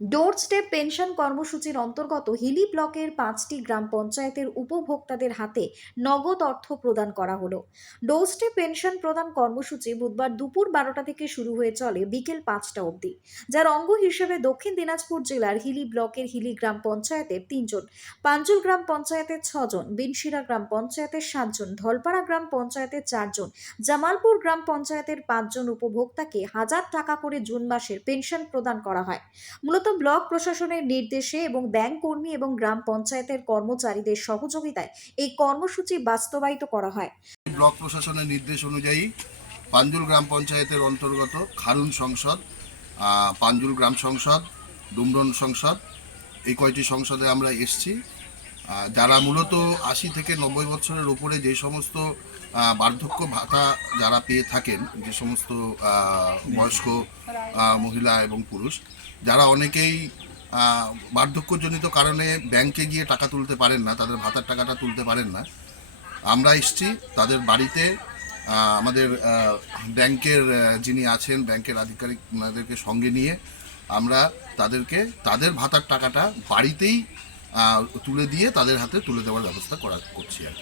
ডোর step pension কর্মসূচির অন্তর্গত হিলি ব্লকের পাঁচটি গ্রাম পঞ্চায়েতের উপভোক্তাদের হাতে নগদ অর্থ প্রদান করা হলো। ডোর স্টেপ পেনশন প্রদান কর্মসূচি বুধবার দুপুর বারোটা থেকে শুরু হয়ে চলে বিকেল পাঁচটা অবধি, যার অঙ্গ হিসেবে দক্ষিণ দিনাজপুর জেলার হিলি ব্লকের হিলি গ্রাম পঞ্চায়েতের তিনজন পাঞ্জুল গ্রাম পঞ্চায়েতের ছজন, বিনশিরা গ্রাম পঞ্চায়েতের সাতজন, ধলপাড়া গ্রাম পঞ্চায়েতের চারজন, জামালপুর গ্রাম পঞ্চায়েতের পাঁচজন উপভোক্তাকে হাজার টাকা করে জুন মাসের পেনশন প্রদান করা হয়। মূলত ব্লক প্রশাসনের নির্দেশে এবং ব্যাংক কর্মী এবং গ্রাম পঞ্চায়েতের কর্মচারীদের সহযোগিতায় এই কর্মসূচি বাস্তবায়িত করা হয়। ব্লক প্রশাসনের নির্দেশ অনুযায়ী পাঞ্জুল গ্রাম পঞ্চায়েতের অন্তর্গত খারুন সংসদ পাঞ্জুল গ্রাম সংসদ, ডুমরন সংসদ, এই কয়টি সংসদে আমরা এসছি। যারা মূলত আশি থেকে নব্বই বছরের ওপরে যে সমস্ত বার্ধক্য ভাতা যারা পেয়ে থাকেন, যে সমস্ত বয়স্ক মহিলা এবং পুরুষ, যারা অনেকেই বার্ধক্যজনিত কারণে ব্যাংকে গিয়ে টাকা তুলতে পারেন না, তাদের ভাতার টাকাটা তুলতে পারেন না, আমরা এসছি, তাদের বাড়িতে আমাদের ব্যাংকের যিনি আছেন, ব্যাংকের আধিকারিক সঙ্গে নিয়ে আমরা তাদেরকে, তাদের ভাতার টাকাটা বাড়িতেই তুলে দিয়ে তাদের হাতে তুলে দেওয়ার ব্যবস্থা করা করছি আর।